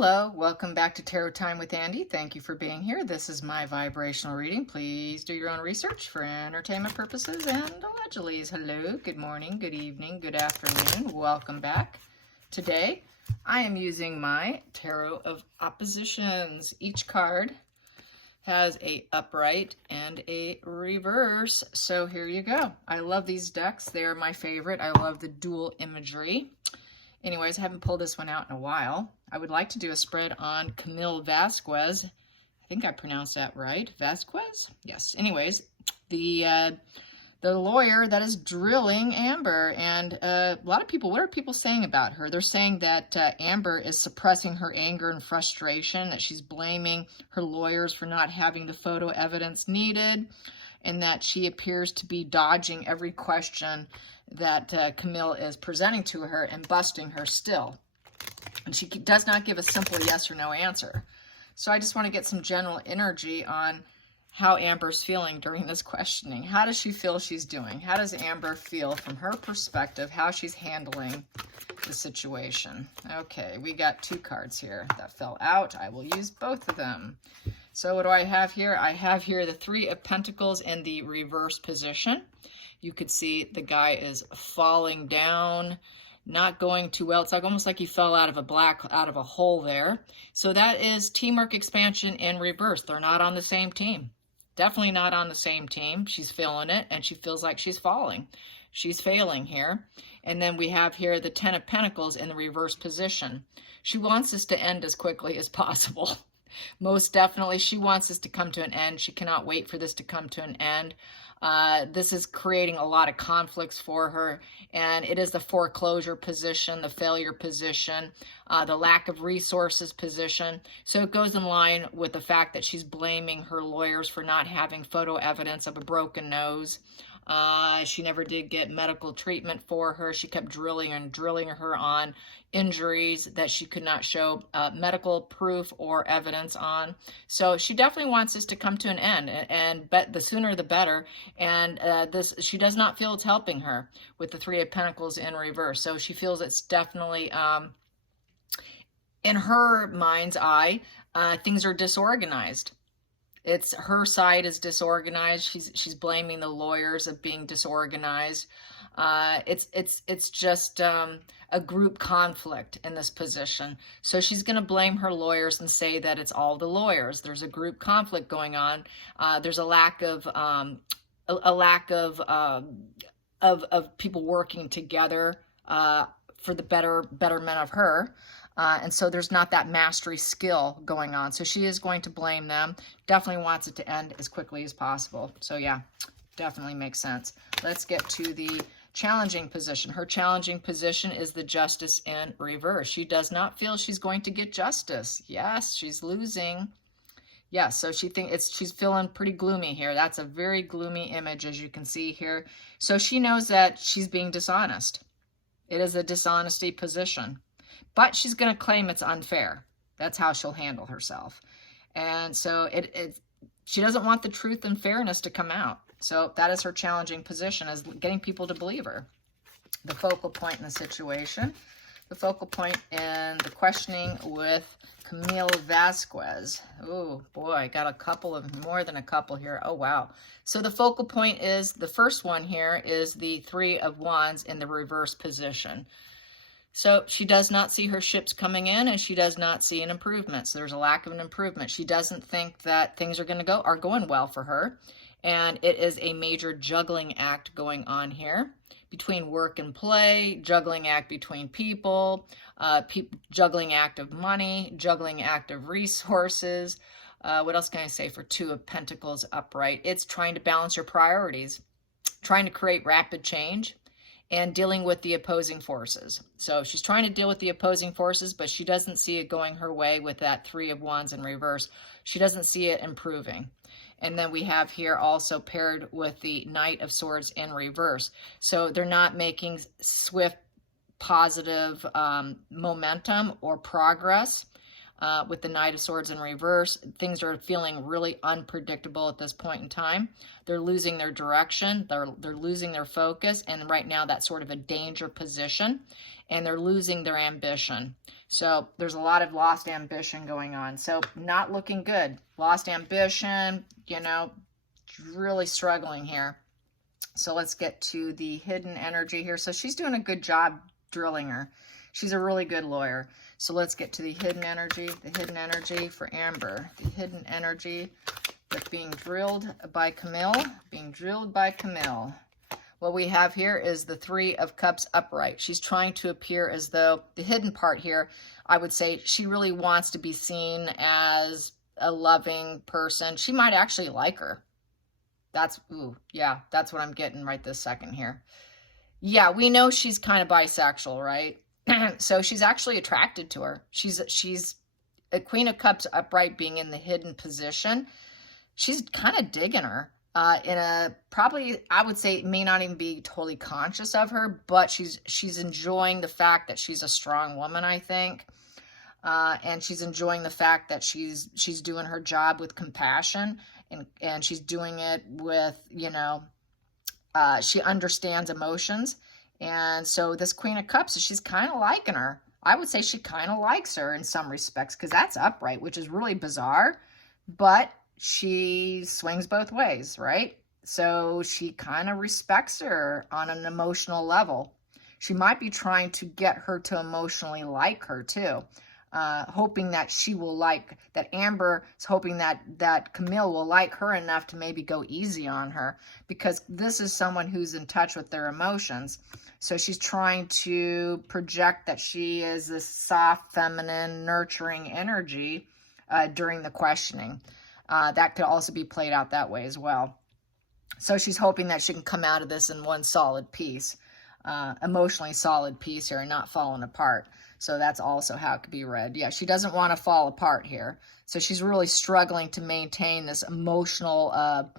Hello, welcome back to Tarot Time with Andy. Thank you for being here. This is my vibrational reading. Please do your own research for entertainment purposes and allegedly. Hello, good morning, good evening, good afternoon. Welcome back. Today, I am using my Tarot of Oppositions. Each card has a upright and a reverse. So here you go. I love these decks. They're my favorite. I love the dual imagery. Anyways, I haven't pulled this one out in a while. I would like to do a spread on Camilla Vasquez. I think I pronounced that right. Vasquez? Yes. Anyways, the lawyer that is drilling Amber. And a lot of people, what are people saying about her? They're saying that Amber is suppressing her anger and frustration, that she's blaming her lawyers for not having the photo evidence needed, and that she appears to be dodging every question that Camille is presenting to her and busting her still. And she does not give a simple yes or no answer. So I just want to get some general energy on how Amber's feeling during this questioning. How does she feel she's doing? How does Amber feel from her perspective, how she's handling the situation? Okay, we got two cards here that fell out. I will use both of them. So what do I have here? I have here the Three of Pentacles in the reverse position. You could see the guy is falling down, not going too well. It's like almost like he fell out of a hole there. So that is teamwork expansion in reverse. They're not on the same team. Definitely not on the same team. She's feeling it, and she feels like she's falling. She's failing here. And then we have here the Ten of Pentacles in the reverse position. She wants this to end as quickly as possible. Most definitely, she wants this to come to an end. She cannot wait for this to come to an end. This is creating a lot of conflicts for her, and it is the foreclosure position, the failure position, the lack of resources position. So it goes in line with the fact that she's blaming her lawyers for not having photo evidence of a broken nose. She never did get medical treatment for her. She kept drilling her on injuries that she could not show medical proof or evidence on. So she definitely wants this to come to an end, and the sooner the better. And she does not feel it's helping her with the Three of Pentacles in reverse. So she feels it's definitely, in her mind's eye, things are disorganized. It's her side is disorganized. She's blaming the lawyers of being disorganized. It's just a group conflict in this position. So she's going to blame her lawyers and say that it's all the lawyers. There's a group conflict going on. There's a lack of people working together for the betterment of her. And so there's not that mastery skill going on. So she is going to blame them. Definitely wants it to end as quickly as possible. So yeah, definitely makes sense. Let's get to the challenging position. Her challenging position is the Justice in reverse. She does not feel she's going to get justice. Yes, she's losing. Yes, so she's feeling pretty gloomy here. That's a very gloomy image, as you can see here. So she knows that she's being dishonest. It is a dishonesty position. But she's going to claim it's unfair. That's how she'll handle herself. And so she doesn't want the truth and fairness to come out. So that is her challenging position, is getting people to believe her. The focal point in the situation. The focal point in the questioning with Camilla Vasquez. Oh, boy, I got more than a couple here. Oh, wow. So the focal point is, the first one here is the Three of Wands in the reverse position. So she does not see her ships coming in, and she does not see an improvement. So there's a lack of an improvement. She doesn't think that things are going well for her. And it is a major juggling act going on here between work and play, juggling act between people, juggling act of money, juggling act of resources. What else can I say for Two of Pentacles upright? It's trying to balance your priorities, trying to create rapid change, and dealing with the opposing forces. So she's trying to deal with the opposing forces, but she doesn't see it going her way with that Three of Wands in reverse. She doesn't see it improving. And then we have here also paired with the Knight of Swords in reverse. So they're not making swift, positive momentum or progress. with the Knight of Swords in reverse. Things are feeling really unpredictable at this point in time. They're losing their direction. They're losing their focus. And right now that's sort of a danger position. And they're losing their ambition. So there's a lot of lost ambition going on. So not looking good. Lost ambition, you know, really struggling here. So let's get to the hidden energy here. So she's doing a good job drilling her. She's a really good lawyer. So let's get to the hidden energy for Amber. The hidden energy that's being drilled by Camille, What we have here is the Three of Cups upright. She's trying to appear as though, the hidden part here, I would say she really wants to be seen as a loving person. She might actually like her. That's what I'm getting right this second here. Yeah, we know she's kind of bisexual, right? So she's actually attracted to her. She's a Queen of Cups upright being in the hidden position. She's kind of digging her in a, probably, I would say, may not even be totally conscious of her, but she's enjoying the fact that she's a strong woman, I think. And she's enjoying the fact that she's doing her job with compassion, and she's doing it with, you know, she understands emotions. And so this Queen of Cups, she's kind of liking her. I would say she kind of likes her in some respects, because that's upright, which is really bizarre, but she swings both ways, right? So she kind of respects her on an emotional level. She might be trying to get her to emotionally like her too. Hoping that she will like, that Amber is hoping that Camille will like her enough to maybe go easy on her, because this is someone who's in touch with their emotions. So she's trying to project that she is this soft, feminine, nurturing energy during the questioning. That could also be played out that way as well. So she's hoping that she can come out of this in one solid piece, emotionally solid piece here, and not falling apart. So that's also how it could be read. Yeah, she doesn't want to fall apart here. So she's really struggling to maintain this emotional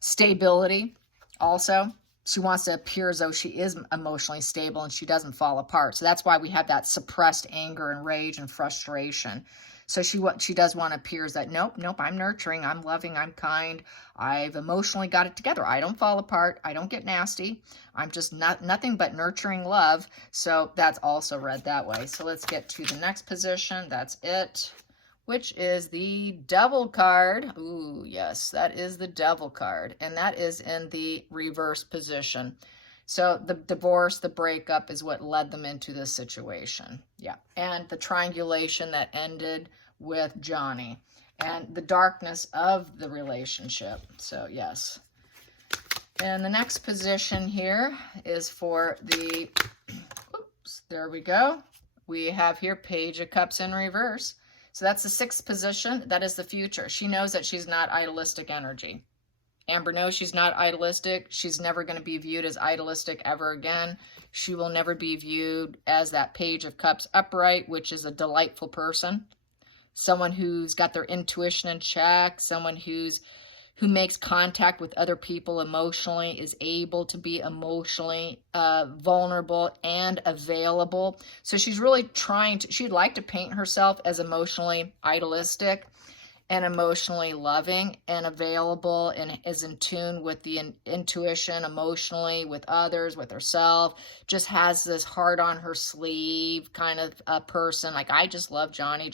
stability also. She wants to appear as though she is emotionally stable and she doesn't fall apart. So that's why we have that suppressed anger and rage and frustration. So she does want to appear as that, nope, I'm nurturing, I'm loving, I'm kind, I've emotionally got it together. I don't fall apart, I don't get nasty. I'm just nothing but nurturing love. So that's also read that way. So let's get to the next position. That's it, which is the Devil card. Ooh, yes, that is the Devil card. And that is in the reverse position. So the divorce, the breakup is what led them into this situation. Yeah. And the triangulation that ended with Johnny and the darkness of the relationship. So yes. And the next position here is for the, oops, there we go. We have here Page of Cups in reverse. So that's the sixth position. That is the future. She knows that she's not idealistic energy. Amber knows she's not idealistic. She's never going to be viewed as idealistic ever again. She will never be viewed as that Page of Cups upright, which is a delightful person. Someone who's got their intuition in check. Someone who makes contact with other people emotionally, is able to be emotionally vulnerable and available. So she's really she'd like to paint herself as emotionally idealistic and emotionally loving and available, and is in tune with the intuition emotionally, with others, with herself. Just has this heart on her sleeve kind of a person, like, I just love Johnny.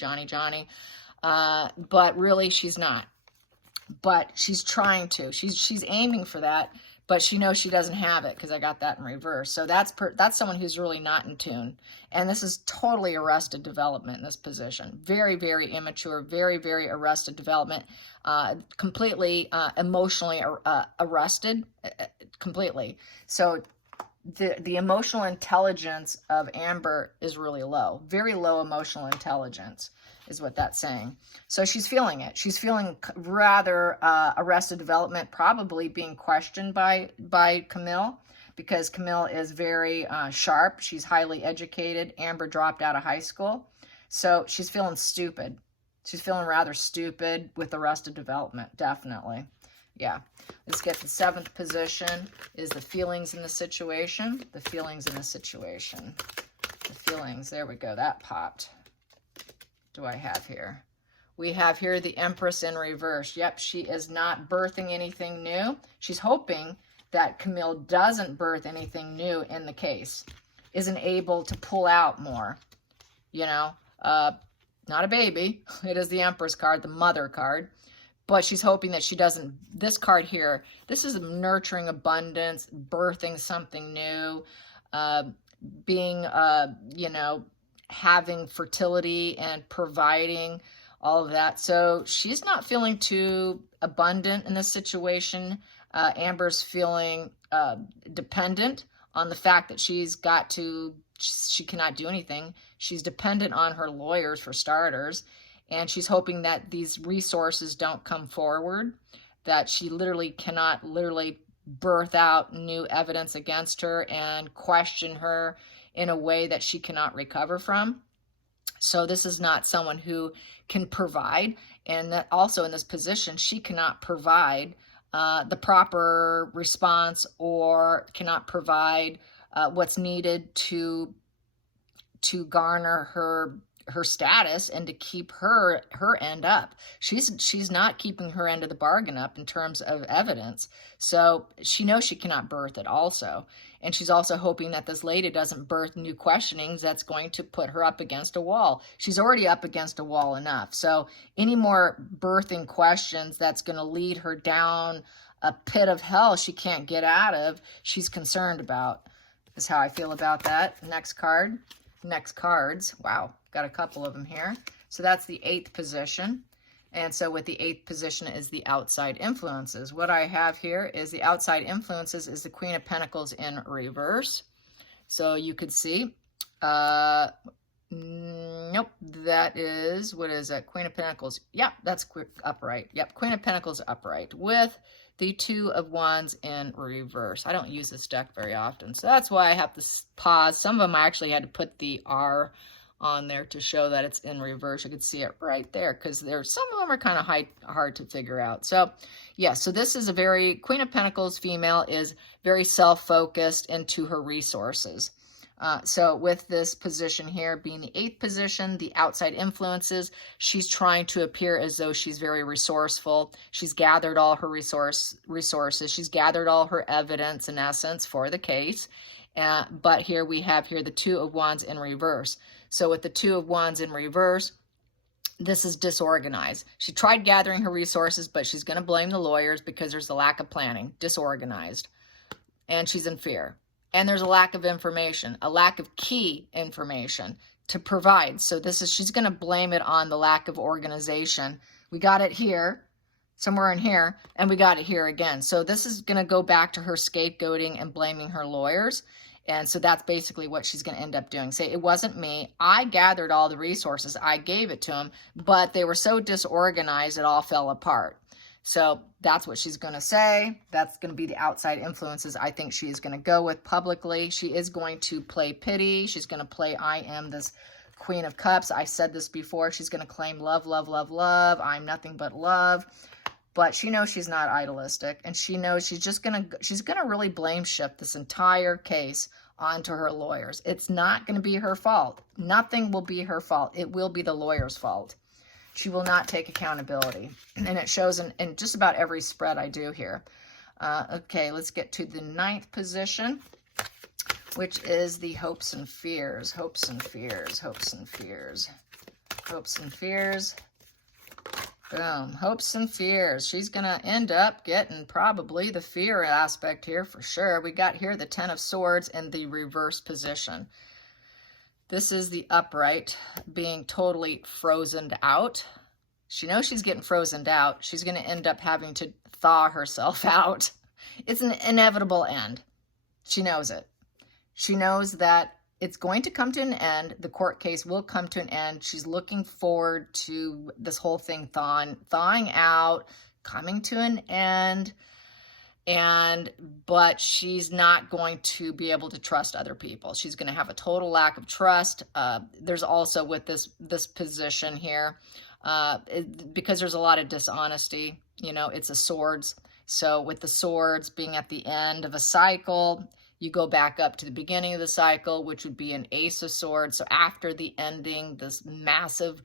But really she's not. But she's trying to. She's aiming for that, but she knows she doesn't have it, because I got that in reverse. So that's someone who's really not in tune. And this is totally arrested development in this position. Very, very immature, very, very arrested development. Completely emotionally arrested, completely. So the emotional intelligence of Amber is really low. Very low emotional intelligence is what that's saying. So she's feeling it. She's feeling rather arrested development, probably being questioned by Camille, because Camille is very sharp. She's highly educated. Amber dropped out of high school. So she's feeling stupid. She's feeling rather stupid with arrested development, definitely. Yeah. Let's get the seventh position is the feelings in the situation. The feelings in the situation. The feelings. There we go. That popped. do I have here? We have here the Empress in reverse. Yep, she is not birthing anything new. She's hoping that Camille doesn't birth anything new in the case, isn't able to pull out more, you know, not a baby. It is the Empress card, the mother card, but she's hoping that she doesn't. This card here, this is nurturing abundance, birthing something new, being, you know, having fertility and providing all of that. So she's not feeling too abundant in this situation. Amber's feeling dependent on the fact that she cannot do anything. She's dependent on her lawyers for starters, and she's hoping that these resources don't come forward, that she literally cannot birth out new evidence against her and question her in a way that she cannot recover from. So this is not someone who can provide, and that also in this position, she cannot provide the proper response or cannot provide what's needed to garner her status and to keep her end up. She's not keeping her end of the bargain up in terms of evidence. So she knows she cannot birth it also. And she's also hoping that this lady doesn't birth new questionings that's going to put her up against a wall. She's already up against a wall enough. So any more birthing questions that's going to lead her down a pit of hell she can't get out of, she's concerned about, is how I feel about that. Next card. Next cards. Wow, got a couple of them here. So that's the 8th position. And so with the 8th position is the outside influences. What I have here is the outside influences is the Queen of Pentacles in reverse. So you could see, nope, that is, what is that? Queen of Pentacles. Yep, that's upright. Yep, Queen of Pentacles upright with the 2 of Wands in reverse. I don't use this deck very often, so that's why I have to pause. Some of them I actually had to put the R on there to show that it's in reverse. You could see it right there because there's some of them are kind of hard to figure out. So yeah, so this is a very, Queen of Pentacles female is very self-focused into her resources. So with this position here being the 8th position, the outside influences, she's trying to appear as though she's very resourceful. She's gathered all her resources. She's gathered all her evidence in essence for the case. But here we have here the 2 of Wands in reverse. So with the 2 of Wands in reverse, this is disorganized. She tried gathering her resources, but she's going to blame the lawyers because there's a lack of planning, disorganized. And she's in fear. And there's a lack of information, a lack of key information to provide. So she's going to blame it on the lack of organization. We got it here, somewhere in here, and we got it here again. So this is going to go back to her scapegoating and blaming her lawyers. And so that's basically what she's going to end up doing. Say, it wasn't me. I gathered all the resources. I gave it to them, but they were so disorganized, it all fell apart. So that's what she's going to say. That's going to be the outside influences I think she is going to go with publicly. She is going to play pity. She's going to play, I am this Queen of Cups. I said this before. She's going to claim love, love, love, love. I'm nothing but love. But she knows she's not idealistic, and she knows she's going to really blame shift this entire case onto her lawyers. It's not going to be her fault. Nothing will be her fault. It will be the lawyer's fault. She will not take accountability, and it shows in just about every spread I do here. Okay, let's get to the 9th position, which is the hopes and fears. Hopes and fears, hopes and fears, hopes and fears. Boom. Hopes and fears. She's going to end up getting probably the fear aspect here for sure. We got here the 10 of Swords in the reverse position. This is the upright being totally frozen out. She knows she's getting frozen out. She's going to end up having to thaw herself out. It's an inevitable end. She knows it. She knows that it's going to come to an end. The court case will come to an end. She's looking forward to this whole thing thawing out, coming to an end. But she's not going to be able to trust other people. She's going to have a total lack of trust. There's also with this position here, because there's a lot of dishonesty, you know, it's a swords. So with the swords being at the end of a cycle, You go back up to the beginning of the cycle, which would be an Ace of Swords. So after the ending, this massive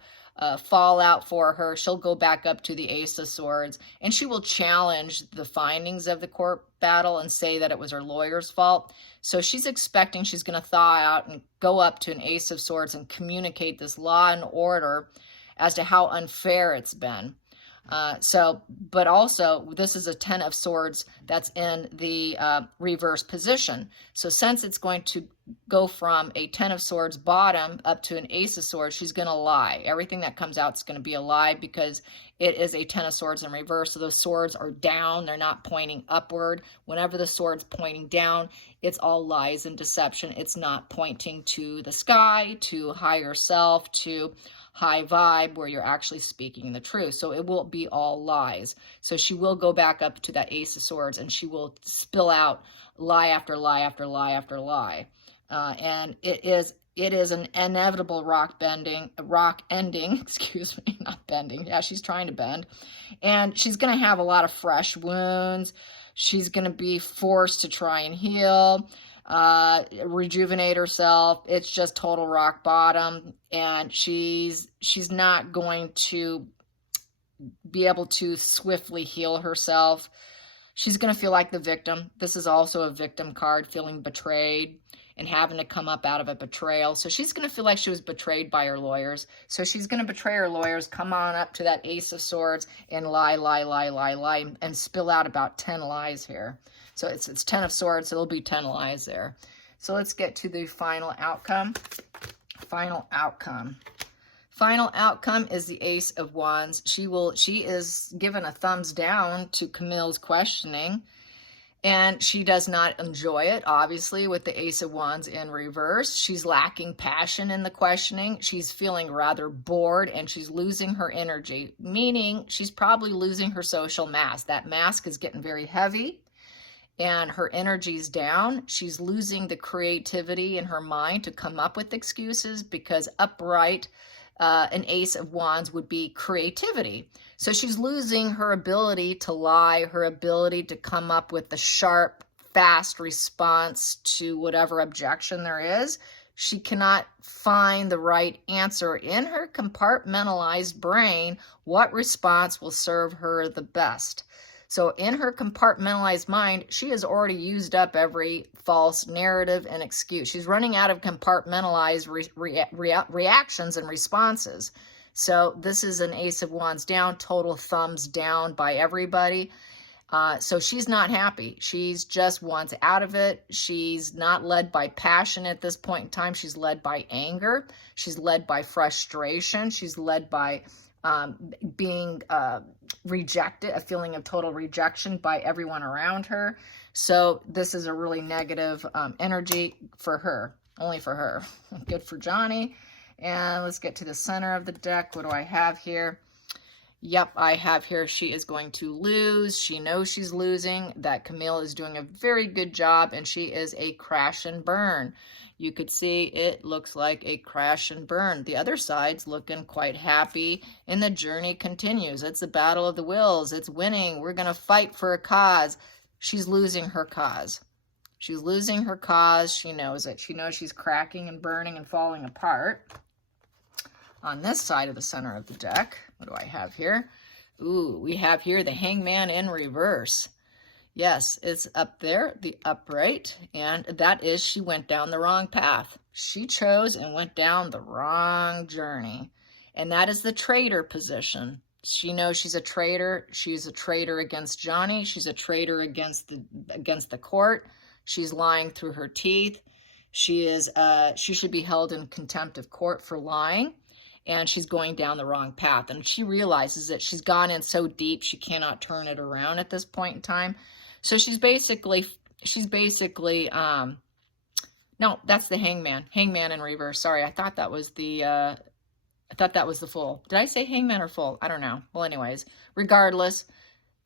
fallout for her, she'll go back up to the Ace of Swords, and she will challenge the findings of the court battle and say that it was her lawyer's fault. So she's expecting she's going to thaw out and go up to an Ace of Swords and communicate this law and order as to how unfair it's been. But also, this is a 10 of Swords that's in the reverse position. So since it's going to go from a 10 of Swords bottom up to an Ace of Swords, she's going to lie. Everything that comes out is going to be a lie because it is a 10 of Swords in reverse. So those swords are down. They're not pointing upward. Whenever the sword's pointing down, it's all lies and deception. It's not pointing to the sky, to higher self, to high vibe where you're actually speaking the truth. So it will be all lies. So she will go back up to that Ace of Swords and she will spill out lie after lie after lie after lie. And it is an inevitable rock ending, excuse me, not bending. Yeah, she's trying to bend. And she's going to have a lot of fresh wounds. She's going to be forced to try and heal, rejuvenate herself. It's just total rock bottom, and she's not going to be able to swiftly heal herself. She's going to feel like the victim. This is also a victim card, feeling betrayed and having to come up out of a betrayal. So she's going to feel like she was betrayed by her lawyers. So she's going to betray her lawyers, come on up to that Ace of Swords and lie, and spill out about 10 lies here. So it's 10 of Swords, so there'll be 10 lies there. So let's get to the final outcome. Final outcome. Final outcome is the Ace of Wands. She is given a thumbs down to Camille's questioning, and she does not enjoy it, obviously, with the Ace of Wands in reverse. She's lacking passion in the questioning. She's feeling rather bored, and she's losing her energy, meaning she's probably losing her social mask. That mask is getting very heavy, and her energy's down. She's losing the creativity in her mind to come up with excuses, because upright, an Ace of Wands would be creativity. So she's losing her ability to lie, her ability to come up with a sharp, fast response to whatever objection there is. She cannot find the right answer in her compartmentalized brain. What response will serve her the best? So in her compartmentalized mind, she has already used up every false narrative and excuse. She's running out of compartmentalized reactions and responses. So this is an Ace of Wands down, total thumbs down by everybody. So she's not happy. She's just wants out of it. She's not led by passion at this point in time. She's led by anger. She's led by frustration. She's led by being rejected, a feeling of total rejection by everyone around her. So this is a really negative energy for her, only for her. Good for Johnny. And let's get to the center of the deck. What do I have here? Yep, I have here she is going to lose. She knows she's losing, that Camille is doing a very good job, and she is a crash and burn. You could see it looks like a crash and burn. The other side's looking quite happy, and the journey continues. It's the battle of the wills. It's winning. We're going to fight for a cause. She's losing her cause. She's losing her cause. She knows it. She knows she's cracking and burning and falling apart. On this side of the center of the deck, what do I have here? Ooh, we have here the Hangman in reverse. Yes, it's up there, the upright, and that is she went down the wrong path. She chose and went down the wrong journey, and that is the traitor position. She knows she's a traitor. She's a traitor against Johnny. She's a traitor against the court. She's lying through her teeth. She should be held in contempt of court for lying, and she's going down the wrong path. And she realizes that she's gone in so deep she cannot turn it around at this point in time. So she's basically, no, that's the Hangman. Hangman in reverse. Sorry, I thought that was the Fool. Did I say Hangman or Fool? I don't know. Well, anyways, regardless,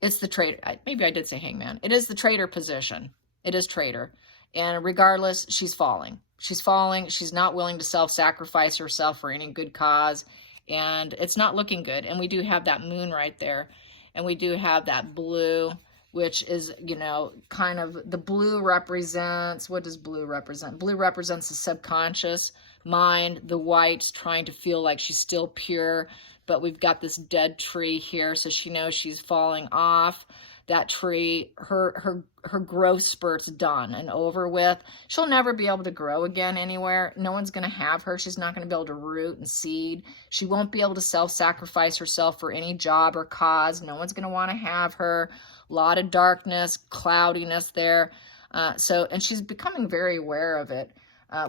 it's the traitor. Maybe I did say Hangman. It is the traitor position. It is traitor. And regardless, she's falling. She's falling. She's not willing to self-sacrifice herself for any good cause. And it's not looking good. And we do have that moon right there. And we do have that blue, which is, you know, kind of the blue represents, what does blue represent? Blue represents the subconscious mind. The white's trying to feel like she's still pure, but we've got this dead tree here, so she knows she's falling off. That tree, her growth spurt's done and over with. She'll never be able to grow again anywhere. No one's going to have her. She's not going to be able to root and seed. She won't be able to self-sacrifice herself for any job or cause. No one's going to want to have her. A lot of darkness, cloudiness there. And she's becoming very aware of it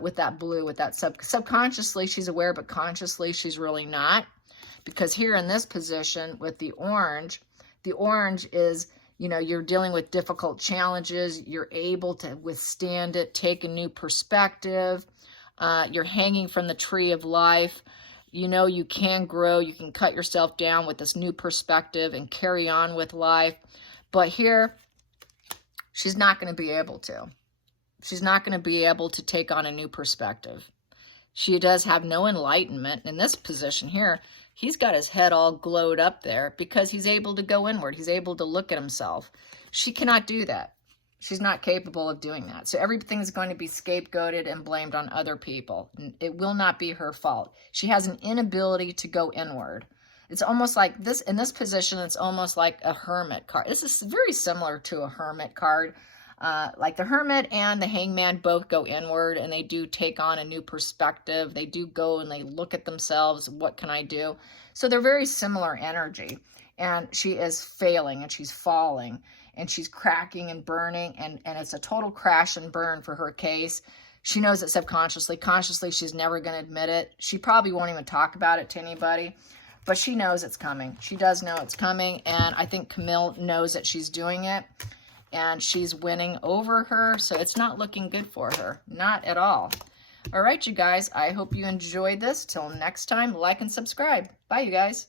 with that blue, with that subconsciously she's aware, but consciously she's really not. Because here in this position with the orange is, you know, you're dealing with difficult challenges. You're able to withstand it, take a new perspective. You're hanging from the tree of life. You know you can grow. You can cut yourself down with this new perspective and carry on with life. But here, she's not going to be able to. She's not going to be able to take on a new perspective. She does have no enlightenment. In this position here, he's got his head all glowed up there because he's able to go inward. He's able to look at himself. She cannot do that. She's not capable of doing that. So everything's going to be scapegoated and blamed on other people. It will not be her fault. She has an inability to go inward. It's almost like this, in this position, it's almost like a hermit card. This is very similar to a hermit card. Like the hermit and the hangman both go inward and they do take on a new perspective. They do go and they look at themselves. What can I do? So they're very similar energy. And she is failing and she's falling and she's cracking and burning. And it's a total crash and burn for her case. She knows it subconsciously. Consciously, she's never going to admit it. She probably won't even talk about it to anybody. But she knows it's coming. She does know it's coming. And I think Camille knows that she's doing it. And she's winning over her, so it's not looking good for her. Not at all. All right, you guys, I hope you enjoyed this. Till next time, like and subscribe. Bye, you guys.